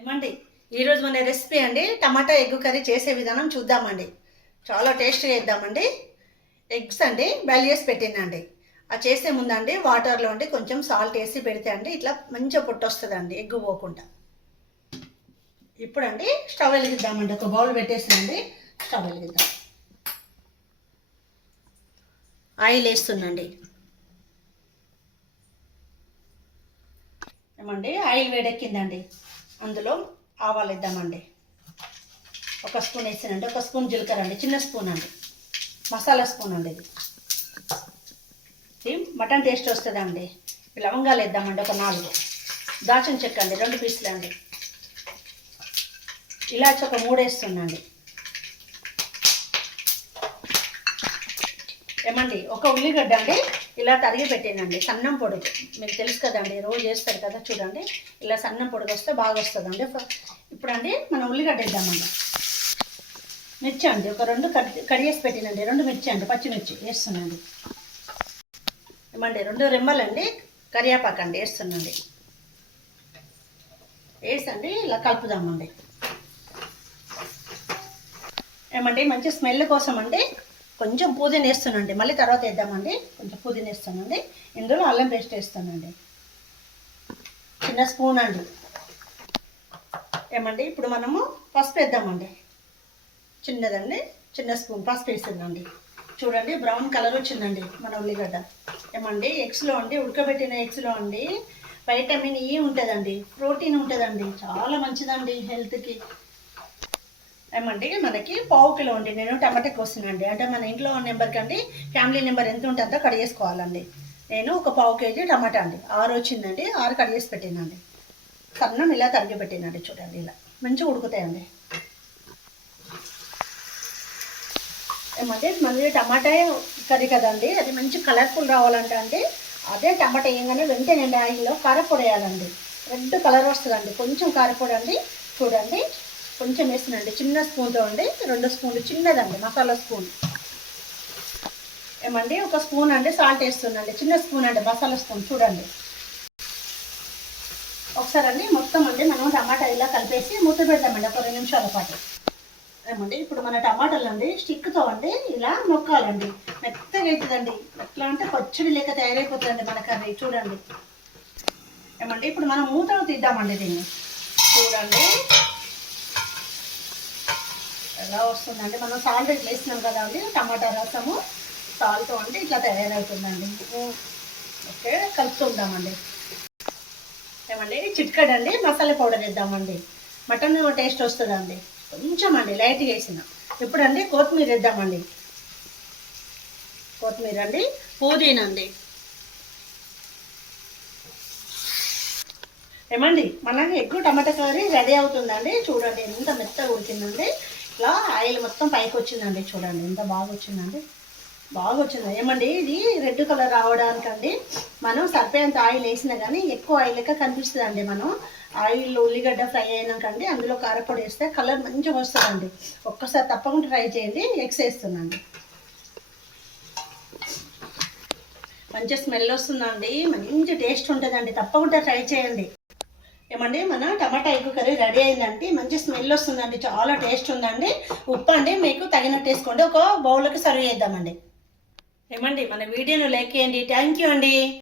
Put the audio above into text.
ఏమండి? ఈరోజు మన రెసిపీ అండి టమాటా ఎగ్ కర్రీ చేసే విధానం చూద్దామండి. చాలా టేస్ట్ చేద్దామండి. ఎగ్స్ అండి బాయిల్ చేసి పెట్టినండి అది చేసే ముందండి వాటర్లో అండి కొంచెం సాల్ట్ వేసి పెడితే అండి ఇట్లా మంచిగా పొట్టు వస్తుందండి ఎగ్ పోకుండా. ఇప్పుడండి స్టవ్ వెలిగిద్దామండి ఒక బౌల్ పెట్టేసిందండి స్టవ్ వెలిగిద్దాం. ఆయిల్ వేస్తుందండి. ఏమండి? ఆయిల్ వేడెక్కిందండి. అందులో ఆవాలు ఇద్దామండి ఒక స్పూన్ వేసానండి ఒక స్పూన్ జీలకర్ర అండి. చిన్న స్పూన్ అండి. మసాలా స్పూన్ అండి ఇది. మటన్ టేస్ట్ వస్తుందండి అండి? లవంగాలు వేద్దామండి. ఒక నాలుగు. దాచిన చెక్క అండి. రెండు పీసులు అండి. ఇలాచి ఒక మూడు వేస్తుందండి ఏమండి ఒక ఉల్లిగడ్డ అండి ఇలా తరిగి పెట్టానండి సన్నం పొడుగు మీకు తెలుసు కదండి రోజు వేస్తారు కదా చూడండి ఇలా సన్నం పొడుగు వస్తే బాగా వస్తుందండి. ఇప్పుడండి మనం ఉల్లిగడ్డ ఇద్దామండి మిర్చి అండి ఒక రెండు కడి కడిగేసి పెట్టినండి రెండు మిర్చి అండి పచ్చిమిర్చి వేస్తున్నాండి ఏమండి రెండు రెమ్మలండి కరివేపాకు అండి వేస్తున్నాండి వేసండి ఇలా కలుపుదామండి. ఏమండి మంచి స్మెల్ కోసం అండి కొంచెం పుదీనా వేస్తానండి. మళ్ళీ తర్వాత వేద్దామండి. కొంచెం పుదీనా వేస్తానండి. ఇందులో అల్లం పేస్ట్ వేస్తానండి. చిన్న స్పూన్ అండి. ఏమండి? ఇప్పుడు మనము పసుపు వేద్దామండి. చిన్నదండి. చిన్న స్పూన్ పసుపు వేస్తుందండి చూడండి బ్రౌన్ కలర్ వచ్చిందండి మన ఉల్లిగడ్డ. ఏమండి? ఎగ్స్లో అండి ఉడకబెట్టిన ఎగ్స్లో అండి. వైటమిన్ e ఈ ఉంటుందండి. ప్రోటీన్ ఉంటుందండి. చాలా మంచిదండి హెల్త్కి. ఏమండి మనకి పావు కిలో అండి. నేను టమాటా కోసానండి అంటే మన ఇంట్లో నెంబర్కి అండి ఫ్యామిలీ నెంబర్ ఎంత ఉంటే అంత కడిగేసుకోవాలండి నేను ఒక పావు కేజీ టమాటా అండి. ఆరు వచ్చిందండి. ఆరు కడిగేసి పెట్టినండి సన్నం ఇలా తరిగి పెట్టినండి చూడండి ఇలా. మంచిగా ఉడుకుతాయండి. ఏమంటే మళ్ళీ టమాటా కర్రీ కదండి. అది మంచి కలర్ఫుల్ రావాలంటే అండి అదే టమాటా వేయగానే వెంటనే ఆయిల్లో కారపొడి వేయాలండి. రెడ్ కలర్ వస్తుందండి. కొంచెం కారపొడి అండి. చూడండి. కొంచెం వేసినండి చిన్న స్పూన్తో అండి. రెండు స్పూన్లు చిన్నదండి. మసాలా స్పూన్. ఏమండి? ఒక స్పూన్ అండి. సాల్ట్ వేస్తుందండి చిన్న స్పూన్ అండి. మసాలా స్పూన్. చూడండి. ఒకసారి అండి. మొత్తం అండి మనం టమాటా ఇలా కలిపేసి మూత పెడతామండి ఒక రెండు నిమిషాల పాటు. ఏమండి? ఇప్పుడు మన టమాటాలు అండి. స్టిక్తో అండి. ఇలా నొక్కాలండి. మెత్తగా అవుతుందండి ఎట్లా అంటే పచ్చడి లేక తయారైపోతుందండి మన కర్రీ చూడండి. ఏమండి? ఇప్పుడు మనం మూతలు తీద్దామండి దీన్ని. చూడండి. ఎలా వస్తుందండి మనం సాల్ట్ వేసినాం కదా అండి టమాటా రసము సాల్ట్ అంటే ఇట్లా తయారవుతుందండి. ఓకే కలుపుతుందామండి ఏమండి చిట్కడండి మసాలా పౌడర్ వేద్దామండి. మటన్ టేస్ట్ వస్తుందండి. కొంచెం అండి లైట్గా వేసిన. ఇప్పుడండి కొత్తిమీర వేద్దామండి. కొత్తిమీర అండి పుదీనా అండి ఏమండి మన ఎక్కువ టమాటా కర్రీ రెడీ అవుతుందండి. చూడండి ఎంత మెత్తగా ఉడికిందండి. ఇట్లా ఆయిల్ మొత్తం పైకి వచ్చిందండి చూడండి. ఎంత బాగా వచ్చిందండి. బాగా వచ్చింది. ఏమండి? ఇది రెడ్ కలర్ రావడానికండి. మనం సరిపోయేంత ఆయిల్ వేసినా కానీ ఎక్కువ ఆయిల్ లెక్క కనిపిస్తుందండి మనం. ఆయిల్ ఉల్లిగడ్డ ఫ్రై అయినాకండి. అందులో కారపొడి వేస్తే కలర్ మంచిగా వస్తుందండి. ఒక్కసారి తప్పకుండా ట్రై చేయండి. ఎగ్స్ వేస్తున్నాను. మంచి స్మెల్ వస్తుందండి. మంచి టేస్ట్ ఉంటుందండి. తప్పకుండా ట్రై చేయండి. ఏమండి మన టమాటా ఎగ్ కర్రీ రెడీ అయిందండి. మంచి స్మెల్ వస్తుందండి చాలా టేస్ట్ ఉందండి. ఉప్పు అండి మీకు తగినట్టు వేసుకోండి. ఒక బౌల్కి సర్వ్ చేద్దామండి. ఏమండి మన వీడియోను లైక్ చేయండి. థ్యాంక్ యూ అండి.